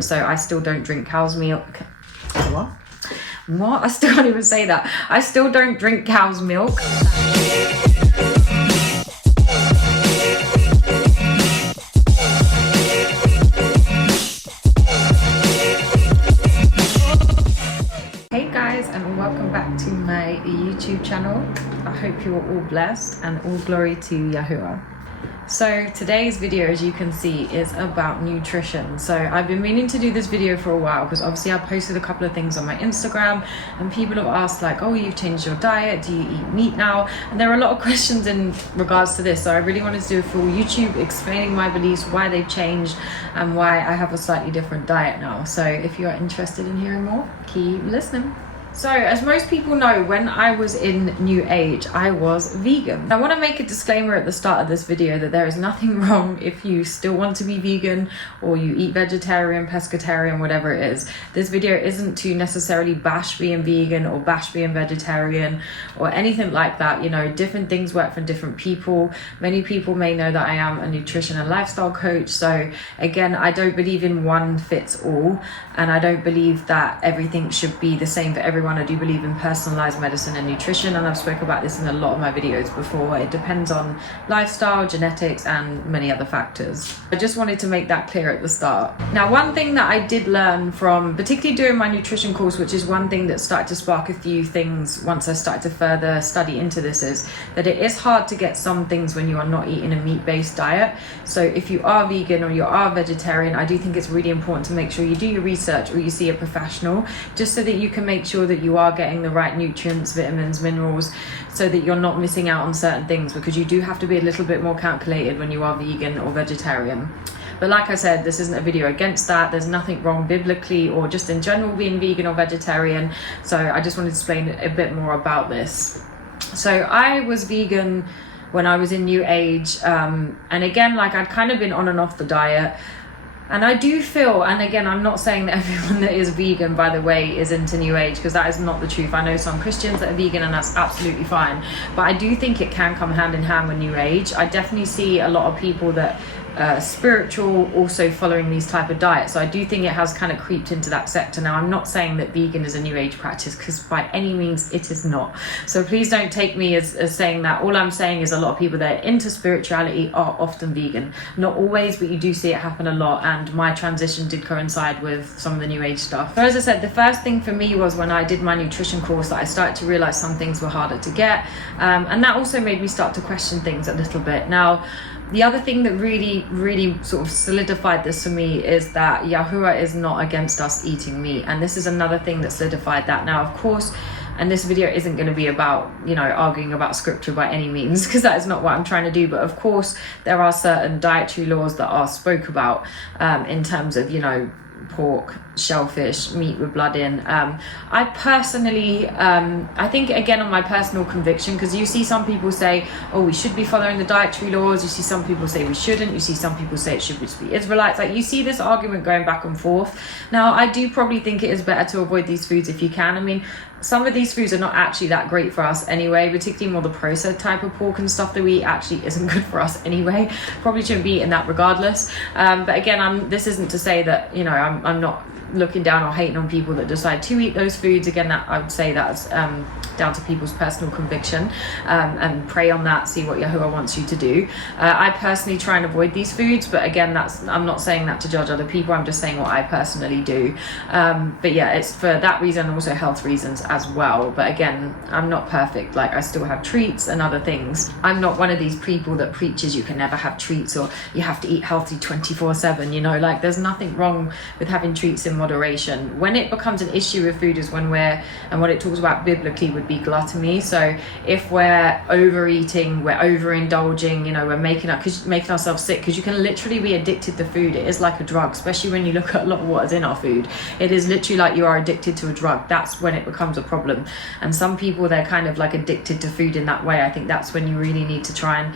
So I still don't drink cow's milk. What? I still can't even say that. I still don't drink cow's milk. Hey guys, and welcome back to my YouTube channel. I hope you are all blessed and all glory to Yahuwah. So today's video, as you can see, is about nutrition. So I've been meaning to do this video for a while because obviously I posted a couple of things on my Instagram and people have asked like, oh, you've changed your diet, do you eat meat now? And there are a lot of questions in regards to this. So I really wanted to do a full YouTube explaining my beliefs, why they've changed and why I have a slightly different diet now. So if you're interested in hearing more, keep listening. So as most people know, when I was in New Age, I was vegan. I want to make a disclaimer at the start of this video that there is nothing wrong if you still want to be vegan or you eat vegetarian, pescatarian, whatever it is. This video isn't to necessarily bash being vegan or bash being vegetarian or anything like that. You know, different things work for different people. Many people may know that I am a nutrition and lifestyle coach. So again, I don't believe in one fits all, and I don't believe that everything should be the same for everyone. I do believe in personalized medicine and nutrition, and I've spoken about this in a lot of my videos before. It depends on lifestyle, genetics, and many other factors. I just wanted to make that clear at the start. Now, one thing that I did learn from particularly doing my nutrition course, which is one thing that started to spark a few things once I started to further study into this, is that it is hard to get some things when you are not eating a meat-based diet. So if you are vegan or you are vegetarian, I do think it's really important to make sure you do your research or you see a professional, just so that you can make sure that you are getting the right nutrients, vitamins, minerals, so that you're not missing out on certain things, because you do have to be a little bit more calculated when you are vegan or vegetarian. But like I said, this isn't a video against that. There's nothing wrong biblically or just in general being vegan or vegetarian. So I just wanted to explain a bit more about this. So I was vegan when I was in New Age. And again, like I'd kind of been on and off the diet. And I do feel, and again, I'm not saying that everyone that is vegan, by the way, is into New Age, because that is not the truth. I know some Christians that are vegan and that's absolutely fine. But I do think it can come hand in hand with New Age. I definitely see a lot of people that spiritual also following these type of diets. So I do think it has kind of creeped into that sector. Now, I'm not saying that vegan is a New Age practice, because by any means it is not. So please don't take me as saying that. All I'm saying is a lot of people that are into spirituality are often vegan. Not always, but you do see it happen a lot. And my transition did coincide with some of the New Age stuff. So as I said, the first thing for me was when I did my nutrition course that I started to realize some things were harder to get. And that also made me start to question things a little bit. Now, the other thing that really sort of solidified this for me is that Yahuwah is not against us eating meat. And this is another thing that solidified that. Now, of course, and this video isn't going to be about, you know, arguing about scripture by any means, because that is not what I'm trying to do. But of course, there are certain dietary laws that are spoke about in terms of, you know, pork, shellfish, meat with blood in. I personally, I think again on my personal conviction, because you see some people say, oh, we should be following the dietary laws. You see some people say we shouldn't. You see some people say it should just be Israelites. Like you see this argument going back and forth. Now, I do probably think it is better to avoid these foods if you can. I mean, some of these foods are not actually that great for us anyway, particularly more the processed type of pork and stuff that we eat actually isn't good for us anyway. Probably shouldn't be eating that regardless. But again, this isn't to say that, you know, I'm not looking down or hating on people that decide to eat those foods. Again, that I would say that's down to people's personal conviction, and pray on that, see what Yahuwah wants you to do. I personally try and avoid these foods, but again, I'm not saying that to judge other people. I'm just saying what I personally do. But yeah, it's for that reason and also health reasons as well. But again, I'm not perfect. Like I still have treats and other things. I'm not one of these people that preaches you can never have treats or you have to eat healthy 24/7, you know, like there's nothing wrong with having treats in moderation. When it becomes an issue with food is when and what it talks about biblically would be gluttony. So if we're overeating, we're overindulging, you know, we're making ourselves sick, because you can literally be addicted to food. It is like a drug, especially when you look at a lot of what is in our food. It is literally like you are addicted to a drug. That's when it becomes a problem. And some people, they're kind of like addicted to food in that way. I think that's when you really need to try and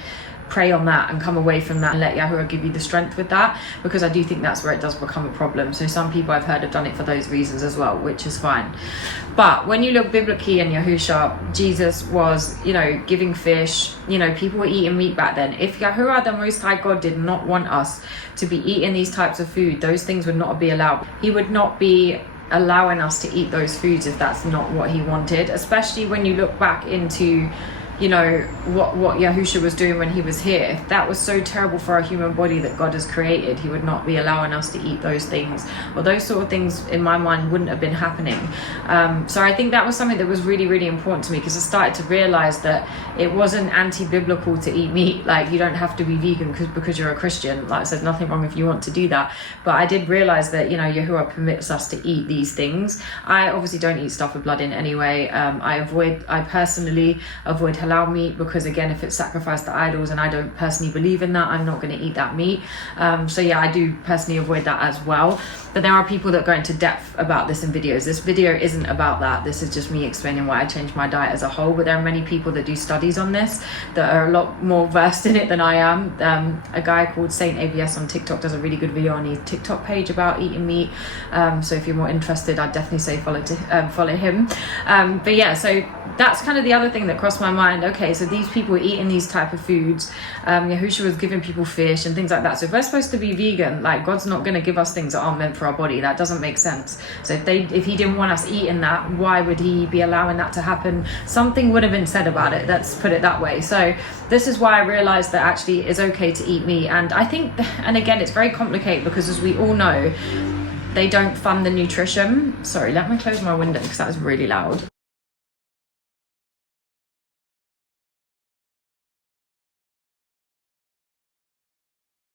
pray on that and come away from that and let Yahuwah give you the strength with that, because I do think that's where it does become a problem. So some people I've heard have done it for those reasons as well, which is fine. But when you look biblically in Yahusha, Jesus was, you know, giving fish, you know, people were eating meat back then. If Yahuwah, the Most High God, did not want us to be eating these types of food, those things would not be allowed. He would not be allowing us to eat those foods if that's not what he wanted, especially when you look back into, you know, what Yahusha was doing when he was here. If that was so terrible for our human body that God has created, he would not be allowing us to eat those things, or those sort of things in my mind wouldn't have been happening. So I think that was something that was really, really important to me, because I started to realize that it wasn't anti-biblical to eat meat. Like, you don't have to be vegan because you're a Christian. Like I said, nothing wrong if you want to do that, but I did realize that, you know, Yahuwah permits us to eat these things. I obviously don't eat stuff with blood in anyway. I personally avoid halal meat, because again, if it's sacrificed to idols and I don't personally believe in that, I'm not going to eat that meat. So yeah, I do personally avoid that as well. But there are people that go into depth about this in videos. This video isn't about that. This is just me explaining why I changed my diet as a whole. But there are many people that do studies on this that are a lot more versed in it than I am. A guy called Saint ABS on TikTok does a really good video on his TikTok page about eating meat. So if you're more interested, I'd definitely say follow him. But yeah, so that's kind of the other thing that crossed my mind. Okay, so these people are eating these type of foods. Yahusha was giving people fish and things like that. So if we're supposed to be vegan, like, God's not going to give us things that aren't meant for our body. That doesn't make sense. So if he didn't want us eating that, why would he be allowing that to happen? Something would have been said about it. Let's put it that way. So this is why I realized that actually it's okay to eat meat. And I think, and again, it's very complicated, because as we all know, they don't fund the nutrition. Sorry, let me close my window because that was really loud.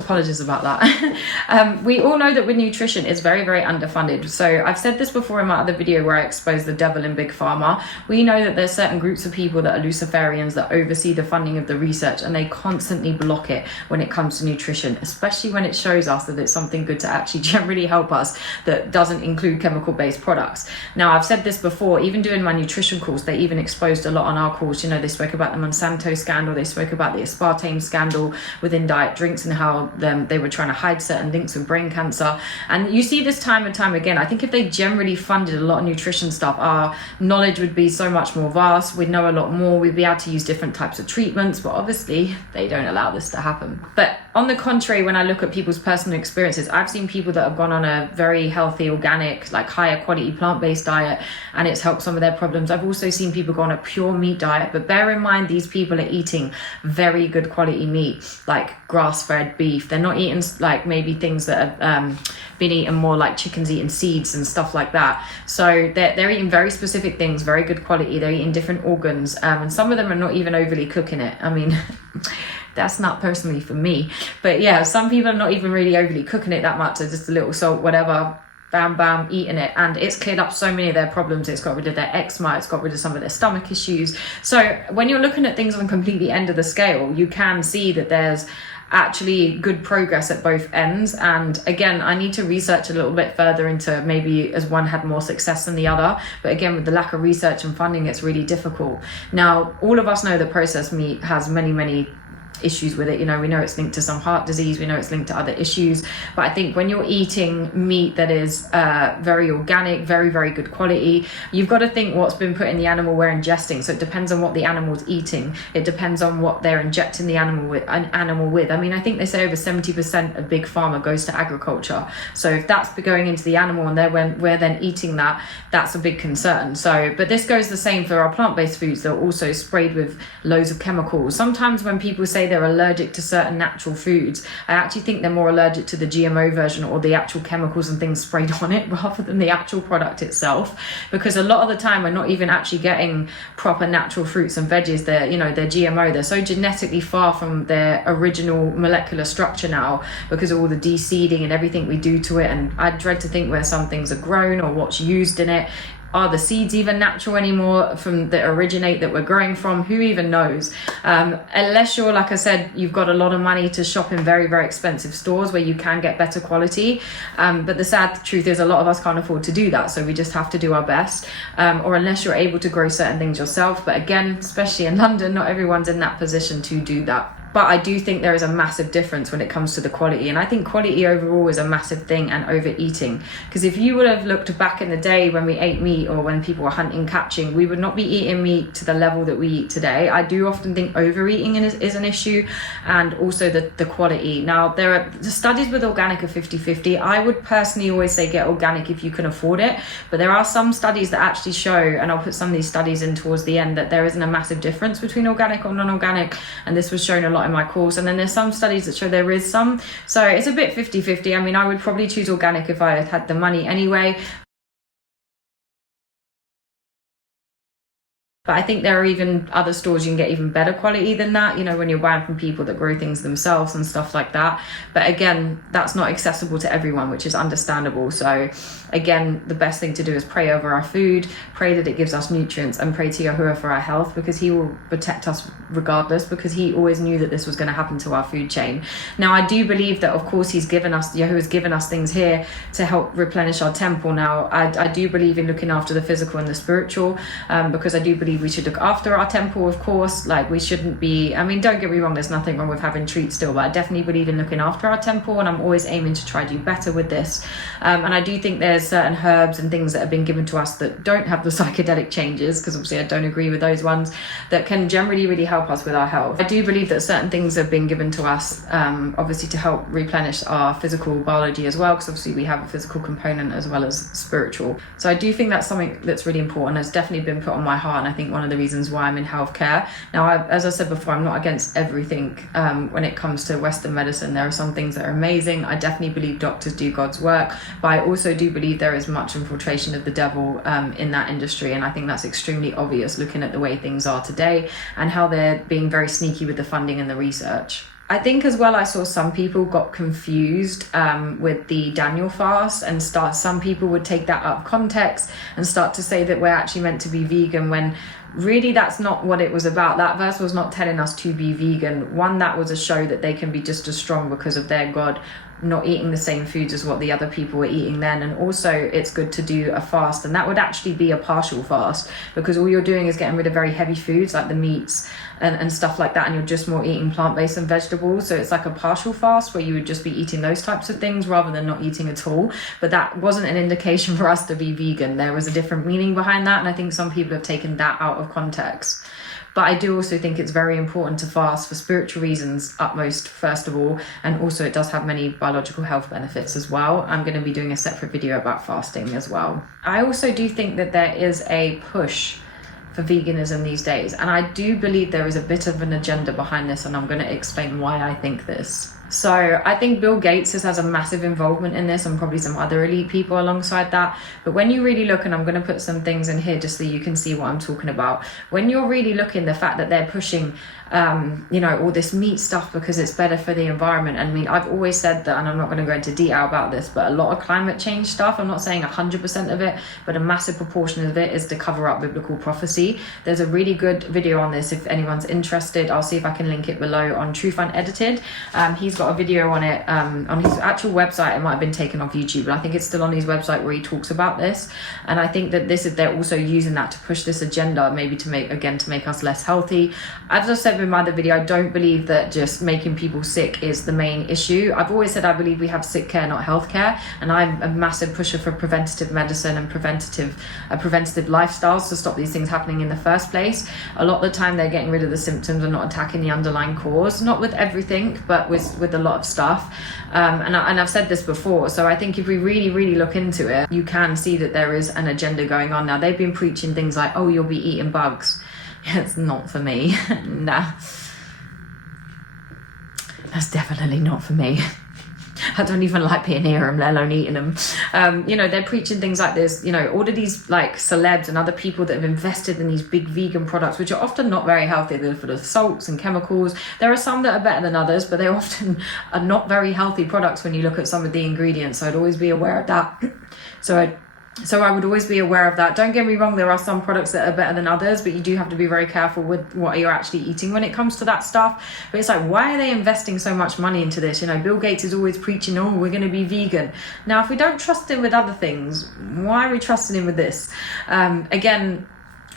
Apologies about that. We all know that with nutrition is very, very underfunded. So I've said this before in my other video where I exposed the devil in big pharma. We know that there's certain groups of people that are Luciferians that oversee the funding of the research, and they constantly block it when it comes to nutrition, especially when it shows us that it's something good to actually generally help us that doesn't include chemical-based products. Now, I've said this before, even doing my nutrition course, they even exposed a lot on our course. You know, they spoke about the Monsanto scandal, they spoke about the aspartame scandal within diet drinks, and how they were trying to hide certain links with brain cancer. And you see this time and time again. I think if they generally funded a lot of nutrition stuff, our knowledge would be so much more vast. We'd know a lot more. We'd be able to use different types of treatments, but obviously they don't allow this to happen. But on the contrary, when I look at people's personal experiences, I've seen people that have gone on a very healthy, organic, like higher quality plant-based diet, and it's helped some of their problems. I've also seen people go on a pure meat diet, but bear in mind, these people are eating very good quality meat, like grass-fed beef. They're not eating like maybe things that have been eaten more, like chickens eating seeds and stuff like that. So they're eating very specific things, very good quality. They're eating different organs, and some of them are not even overly cooking it. I mean, that's not personally for me, but yeah, some people are not even really overly cooking it that much. So just a little salt, whatever, bam, bam, eating it. And it's cleared up so many of their problems. It's got rid of their eczema. It's got rid of some of their stomach issues. So when you're looking at things on completely end of the scale, you can see that there's actually good progress at both ends. And again, I need to research a little bit further into maybe as one had more success than the other, but again, with the lack of research and funding, it's really difficult. Now, all of us know that processed meat has many issues with it. You know, we know it's linked to some heart disease, we know it's linked to other issues, but I think when you're eating meat that is very organic, very good quality, you've got to think what's been put in the animal we're ingesting. So it depends on what the animal's eating, it depends on what they're injecting the animal with. I mean, I think they say over 70% of big pharma goes to agriculture. So if that's going into the animal and we're then eating that, that's a big concern. So, but this goes the same for our plant-based foods. They're also sprayed with loads of chemicals. Sometimes when people say they're allergic to certain natural foods, I actually think they're more allergic to the GMO version or the actual chemicals and things sprayed on it rather than the actual product itself, because a lot of the time we're not even actually getting proper natural fruits and veggies. They're GMO. They're so genetically far from their original molecular structure now because of all the de-seeding and everything we do to it. And I dread to think where some things are grown or what's used in it. Are the seeds even natural anymore from that originate that we're growing from? Who even knows? Unless you're, like I said, you've got a lot of money to shop in very expensive stores where you can get better quality. But the sad truth is a lot of us can't afford to do that. So we just have to do our best. Or unless you're able to grow certain things yourself. But again, especially in London, not everyone's in that position to do that. But I do think there is a massive difference when it comes to the quality. And I think quality overall is a massive thing, and overeating. Because if you would have looked back in the day when we ate meat, or when people were hunting, catching, we would not be eating meat to the level that we eat today. I do often think overeating is an issue, and also the quality. Now, there are the studies with organic are 50-50. I would personally always say get organic if you can afford it. But there are some studies that actually show, and I'll put some of these studies in towards the end, that there isn't a massive difference between organic or non-organic. And this was shown a lot in my course. And then there's some studies that show there is some. So it's a bit 50-50. I mean, I would probably choose organic if I had the money anyway. But I think there are even other stores you can get even better quality than that, you know, when you're buying from people that grow things themselves and stuff like that. But again, that's not accessible to everyone, which is understandable. So again, the best thing to do is pray over our food, pray that it gives us nutrients, and pray to Yahuwah for our health, because he will protect us regardless, because he always knew that this was going to happen to our food chain. Now, I do believe that, of course, Yahuwah's given us things here to help replenish our temple. Now, I do believe in looking after the physical and the spiritual, because I do believe we should look after our temple, of course. Like, we shouldn't be, I mean, don't get me wrong, there's nothing wrong with having treats still, but I definitely believe in looking after our temple, and I'm always aiming to try to do better with this. And I do think there's certain herbs and things that have been given to us that don't have the psychedelic changes, because obviously I don't agree with those ones, that can generally really help us with our health. I do believe that certain things have been given to us, obviously to help replenish our physical biology as well, because obviously we have a physical component as well as spiritual. So I do think that's something that's really important. It's definitely been put on my heart, and I think one of the reasons why I'm in healthcare. Now, as I said before, I'm not against everything when it comes to Western medicine. There are some things that are amazing. I definitely believe doctors do God's work, but I also do believe there is much infiltration of the devil in that industry, and I think that's extremely obvious looking at the way things are today and how they're being very sneaky with the funding and the research. I think as well, I saw some people got confused with the Daniel fast, and some people would take that out of context and start to say that we're actually meant to be vegan, when really that's not what it was about. That verse was not telling us to be vegan. One, that was a show that they can be just as strong because of their God not eating the same foods as what the other people were eating then. And also, it's good to do a fast, and that would actually be a partial fast, because all you're doing is getting rid of very heavy foods like the meats and stuff like that, and you're just more eating plant-based and vegetables. So it's like a partial fast where you would just be eating those types of things rather than not eating at all. But that wasn't an indication for us to be vegan. There was a different meaning behind that, and I think some people have taken that out of context. But I do also think it's very important to fast for spiritual reasons, utmost, first of all, and also it does have many biological health benefits as well. I'm going to be doing a separate video about fasting as well. I also do think that there is a push for veganism these days, and I do believe there is a bit of an agenda behind this, and I'm going to explain why I think this. So I think Bill Gates has a massive involvement in this, and probably some other elite people alongside that. But when you really look, and I'm going to put some things in here just so you can see what I'm talking about. When you're really looking, the fact that they're pushing all this meat stuff because it's better for the environment. I mean, I've always said that, and I'm not going to go into detail about this, but a lot of climate change stuff, I'm not saying 100% of it, but a massive proportion of it is to cover up biblical prophecy. There's a really good video on this if anyone's interested. I'll see if I can link it below on Truth Unedited. He's got a video on it on his actual website. It might have been taken off YouTube, but I think it's still on his website where he talks about this. And I think that they're also using that to push this agenda, maybe to make us less healthy. As I said in my other video, I don't believe that just making people sick is the main issue. I've always said I believe we have sick care, not health care, and I'm a massive pusher for preventative medicine and preventative lifestyles to stop these things happening in the first place. A lot of the time they're getting rid of the symptoms and not attacking the underlying cause, not with everything, but with a lot of stuff. And I've said this before, so I think if we really look into it, you can see that there is an agenda going on. Now, they've been preaching things like, oh, you'll be eating bugs. It's not for me. Nah, that's definitely not for me. I don't even like being near them, let alone eating them. They're preaching things like this, all of these like celebs and other people that have invested in these big vegan products, which are often not very healthy. They're full of salts and chemicals. There are some that are better than others, but they often are not very healthy products when you look at some of the ingredients. So I'd always be aware of that. So I would always be aware of that. Don't get me wrong, there are some products that are better than others, but you do have to be very careful with what you're actually eating when it comes to that stuff. But it's like, why are they investing so much money into this? Bill Gates is always preaching, oh, we're going to be vegan. Now, if we don't trust him with other things, why are we trusting him with this? Again,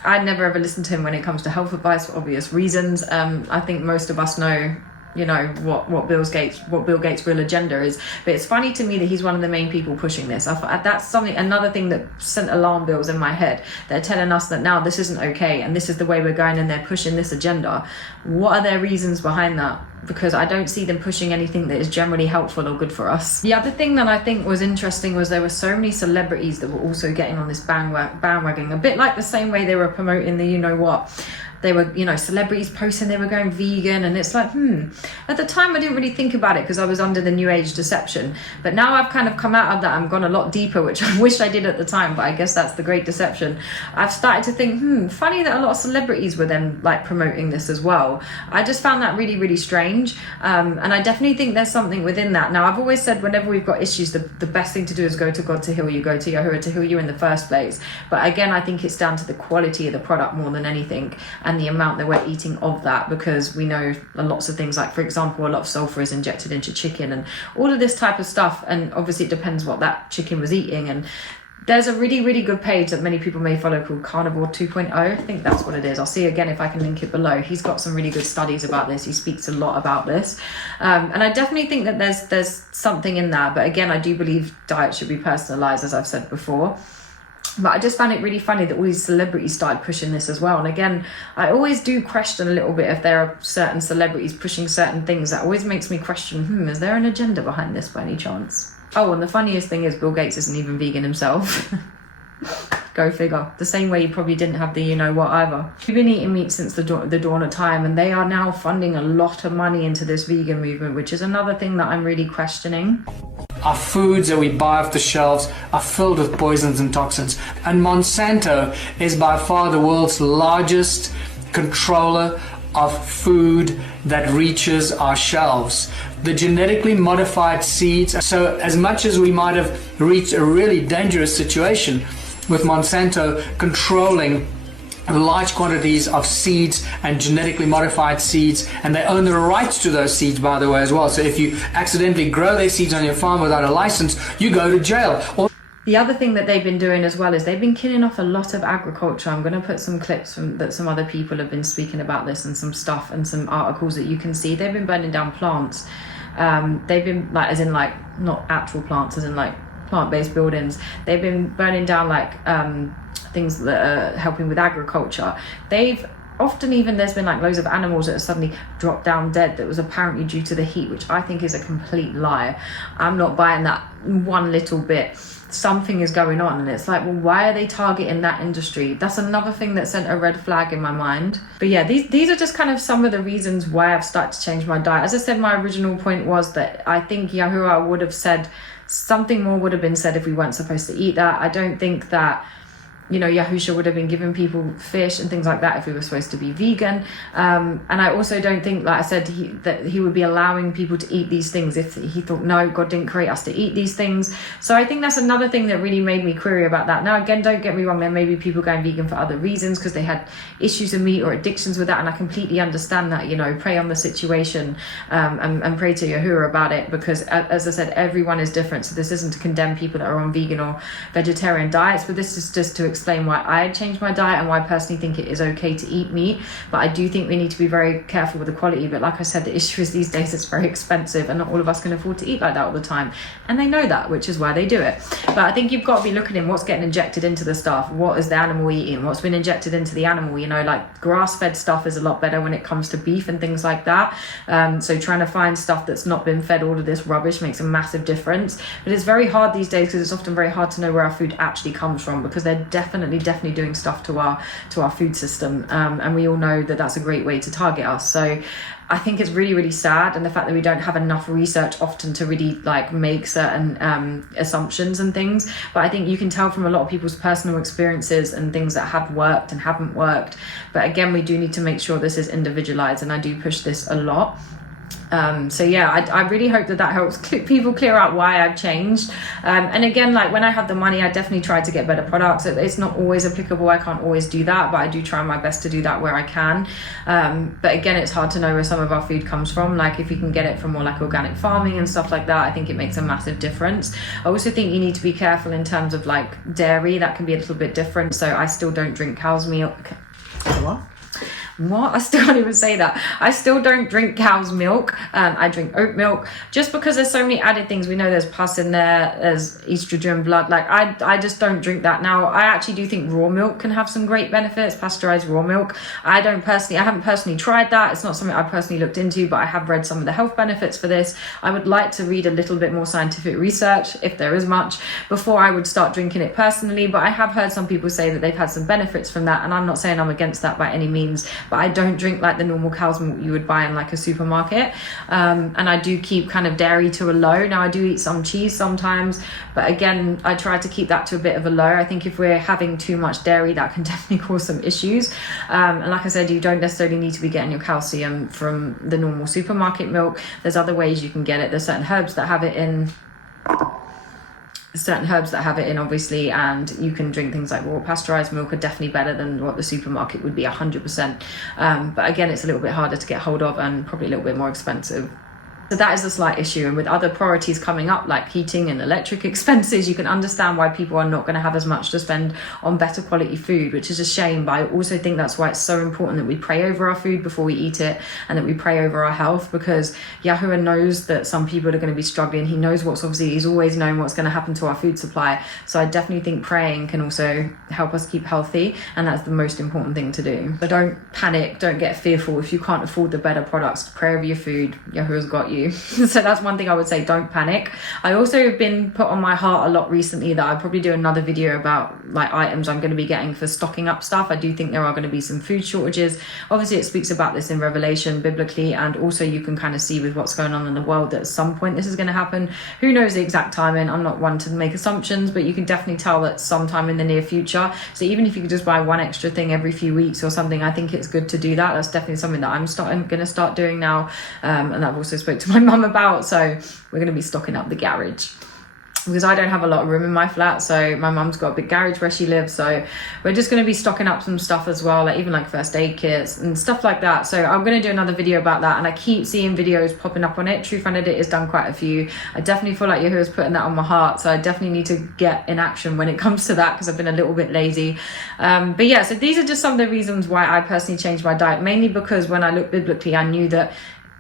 I never ever listen to him when it comes to health advice for obvious reasons. I think most of us know you know, what Bill Gates' real agenda is. But it's funny to me that he's one of the main people pushing this. That's another thing that sent alarm bells in my head. They're telling us that now this isn't okay and this is the way we're going, and they're pushing this agenda. What are their reasons behind that? Because I don't see them pushing anything that is generally helpful or good for us. The other thing that I think was interesting was there were so many celebrities that were also getting on this bandwagon, a bit like the same way they were promoting the, you know what, they were, you know, celebrities posting they were going vegan, and it's like, at the time I didn't really think about it because I was under the new age deception, but now I've kind of come out of that and gone a lot deeper, which I wish I did at the time, but I guess that's the great deception. I've started to think, funny that a lot of celebrities were then like promoting this as well. I just found that really, really strange, and I definitely think there's something within that. Now, I've always said whenever we've got issues, the best thing to do is go to God to heal you, go to Yahuwah to heal you in the first place. But again, I think it's down to the quality of the product more than anything, and the amount that we're eating of that, because we know lots of things, like for example, a lot of sulfur is injected into chicken and all of this type of stuff, and obviously it depends what that chicken was eating. And there's a really, really good page that many people may follow called Carnivore 2.0. I think that's what it is. I'll see again if I can link it below. He's got some really good studies about this. He speaks a lot about this, and I definitely think that there's something in that. But again, I do believe diet should be personalized, as I've said before. But I just found it really funny that all these celebrities started pushing this as well. And again, I always do question a little bit if there are certain celebrities pushing certain things. That always makes me question, is there an agenda behind this by any chance? Oh, and the funniest thing is Bill Gates isn't even vegan himself. Go figure. The same way he probably didn't have the you-know-what either. We've been eating meat since the dawn of time, and they are now funding a lot of money into this vegan movement, which is another thing that I'm really questioning. Our foods that we buy off the shelves are filled with poisons and toxins. And Monsanto is by far the world's largest controller of food that reaches our shelves. The genetically modified seeds, so as much as we might have reached a really dangerous situation with Monsanto controlling large quantities of seeds and genetically modified seeds, and they own the rights to those seeds, by the way, as well. So if you accidentally grow their seeds on your farm without a license, you go to jail. The other thing that they've been doing as well is they've been killing off a lot of agriculture. I'm going to put some clips from that some other people have been speaking about this, and some stuff and some articles that you can see. They've been burning down plants. They've been like, as in like, not actual plants, as in like plant-based buildings. They've been burning down like things that are helping with agriculture. They've often even, there's been like loads of animals that have suddenly dropped down dead that was apparently due to the heat, which I think is a complete lie. I'm not buying that one little bit. Something is going on, and it's like, well, why are they targeting that industry? That's another thing that sent a red flag in my mind. But yeah, these are just kind of some of the reasons why I've started to change my diet. As I said, my original point was that I think Yahuwah would have said something more would have been said if we weren't supposed to eat that. I don't think that, you know, Yahusha would have been giving people fish and things like that if we were supposed to be vegan. And I also don't think, like I said, that he would be allowing people to eat these things if he thought, no, God didn't create us to eat these things. So I think that's another thing that really made me query about that. Now, again, don't get me wrong, there may be people going vegan for other reasons because they had issues with meat or addictions with that, and I completely understand that. You know, pray on the situation, and pray to Yahuwah about it, because as I said, everyone is different. So this isn't to condemn people that are on vegan or vegetarian diets, but this is just to explain why I had changed my diet and why I personally think it is okay to eat meat. But I do think we need to be very careful with the quality. But like I said, the issue is these days it's very expensive, and not all of us can afford to eat like that all the time, and they know that, which is why they do it. But I think you've got to be looking in what's getting injected into the stuff. What is the animal eating? What's been injected into the animal? You know, like grass-fed stuff is a lot better when it comes to beef and things like that. So trying to find stuff that's not been fed all of this rubbish makes a massive difference. But it's very hard these days, because it's often very hard to know where our food actually comes from, because they're definitely doing stuff to our food system, and we all know that that's a great way to target us. So I think it's really, really sad, and the fact that we don't have enough research often to really like make certain assumptions and things. But I think you can tell from a lot of people's personal experiences and things that have worked and haven't worked. But again, we do need to make sure this is individualized, and I do push this a lot. So yeah, I really hope that helps people clear out why I've changed. And again, like when I have the money, I definitely try to get better products. It's not always applicable. I can't always do that, but I do try my best to do that where I can. But again, it's hard to know where some of our food comes from. Like if you can get it from more like organic farming and stuff like that, I think it makes a massive difference. I also think you need to be careful in terms of like dairy. That can be a little bit different. So I still don't drink cow's milk. What? what? I still can't even say that. I still don't drink cow's milk. I drink oat milk just because there's so many added things. We know there's pus in there, there's estrogen, blood. Like I just don't drink that. Now, I actually do think raw milk can have some great benefits, pasteurized raw milk. I haven't personally tried that. It's not something I personally looked into, but I have read some of the health benefits for this. I would like to read a little bit more scientific research, if there is much, before I would start drinking it personally. But I have heard some people say that they've had some benefits from that, and I'm not saying I'm against that by any means, but I don't drink like the normal cow's milk you would buy in like a supermarket. And I do keep kind of dairy to a low. Now, I do eat some cheese sometimes, but again, I try to keep that to a bit of a low. I think if we're having too much dairy, that can definitely cause some issues. And like I said, you don't necessarily need to be getting your calcium from the normal supermarket milk. There's other ways you can get it. There's certain herbs that have it in, obviously, and you can drink things like raw pasteurized milk are definitely better than what the supermarket would be 100%. But again, it's a little bit harder to get hold of and probably a little bit more expensive. So that is a slight issue. And with other priorities coming up like heating and electric expenses, you can understand why people are not going to have as much to spend on better quality food, which is a shame. But I also think that's why it's so important that we pray over our food before we eat it, and that we pray over our health, because Yahuwah knows that some people are going to be struggling. He knows he's always known what's going to happen to our food supply. So I definitely think praying can also help us keep healthy, and that's the most important thing to do. But don't panic, don't get fearful. If you can't afford the better products, pray over your food. Yahuwah's got you. So that's one thing I would say, don't panic. I also have been put on my heart a lot recently that I'll probably do another video about like items I'm going to be getting for stocking up stuff. I do think there are going to be some food shortages. Obviously it speaks about this in Revelation biblically, and also you can kind of see with what's going on in the world that at some point this is going to happen. Who knows the exact timing? I'm not one to make assumptions, but you can definitely tell that sometime in the near future. So even if you could just buy one extra thing every few weeks or something, I think it's good to do that. That's definitely something that I'm going to start doing now, and I've also spoke to my mum about. So we're going to be stocking up the garage, because I don't have a lot of room in my flat. So my mum's got a big garage where she lives, so we're just going to be stocking up some stuff as well, like even like first aid kits and stuff like that. So I'm going to do another video about that, and I keep seeing videos popping up on it. Truth and Edit has done quite a few. I definitely feel like Yahuwah's putting that on my heart, so I definitely need to get in action when it comes to that, because I've been a little bit lazy. But yeah, so these are just some of the reasons why I personally changed my diet, mainly because when I looked biblically, I knew that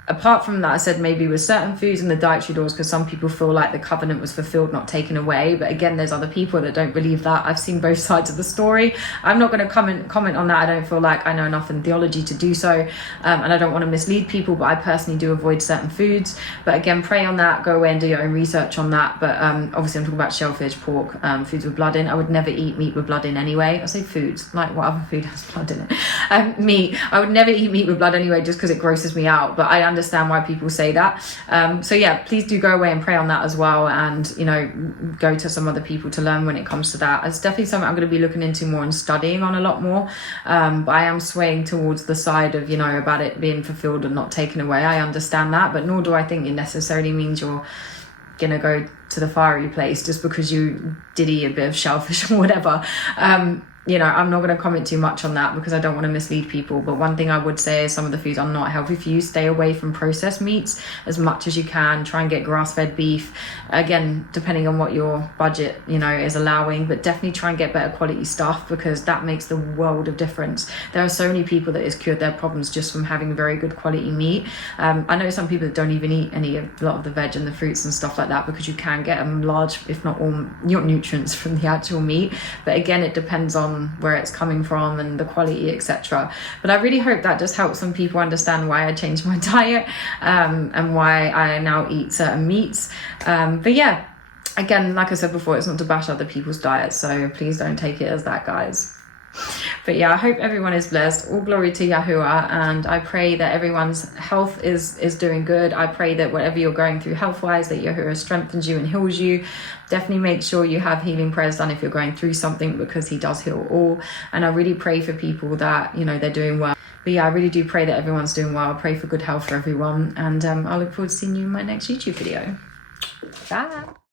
apart from that, I said maybe with certain foods in the dietary laws, because some people feel like the covenant was fulfilled, not taken away. But again, there's other people that don't believe that. I've seen both sides of the story. I'm not going to comment on that. I don't feel like I know enough in theology to do so, and I don't want to mislead people, but I personally do avoid certain foods. But again, pray on that, go away and do your own research on that. But obviously I'm talking about shellfish, pork, foods with blood in. I would never eat meat with blood in anyway. I say foods, like what other food has blood in it? Meat. I would never eat meat with blood anyway, just because it grosses me out. But I understand why people say that. So yeah, please do go away and pray on that as well, and go to some other people to learn when it comes to that. It's definitely something I'm going to be looking into more and studying on a lot more. But I am swaying towards the side of about it being fulfilled and not taken away. I understand that, but nor do I think it necessarily means you're gonna go to the fiery place just because you did eat a bit of shellfish or whatever. I'm not going to comment too much on that because I don't want to mislead people. But one thing I would say is some of the foods are not healthy for you. Stay away from processed meats as much as you can. Try and get grass-fed beef. Again, depending on what your budget, is allowing. But definitely try and get better quality stuff, because that makes the world of difference. There are so many people that has cured their problems just from having very good quality meat. I know some people that don't even eat a lot of the veg and the fruits and stuff like that, because you can get them large, if not all, nutrients from the actual meat. But again, it depends on where it's coming from and the quality, etc. But I really hope that just helps some people understand why I changed my diet, and why I now eat certain meats. But yeah, again, like I said before, it's not to bash other people's diets, so please don't take it as that, guys. But yeah, I hope everyone is blessed. All glory to Yahuwah, and I pray that everyone's health is doing good. I pray that whatever you're going through health-wise, that Yahuwah strengthens you and heals you. Definitely make sure you have healing prayers done if you're going through something, because he does heal all. And I really pray for people that they're doing well. But yeah, I really do pray that everyone's doing well. I pray for good health for everyone, and I look forward to seeing you in my next YouTube video. Bye.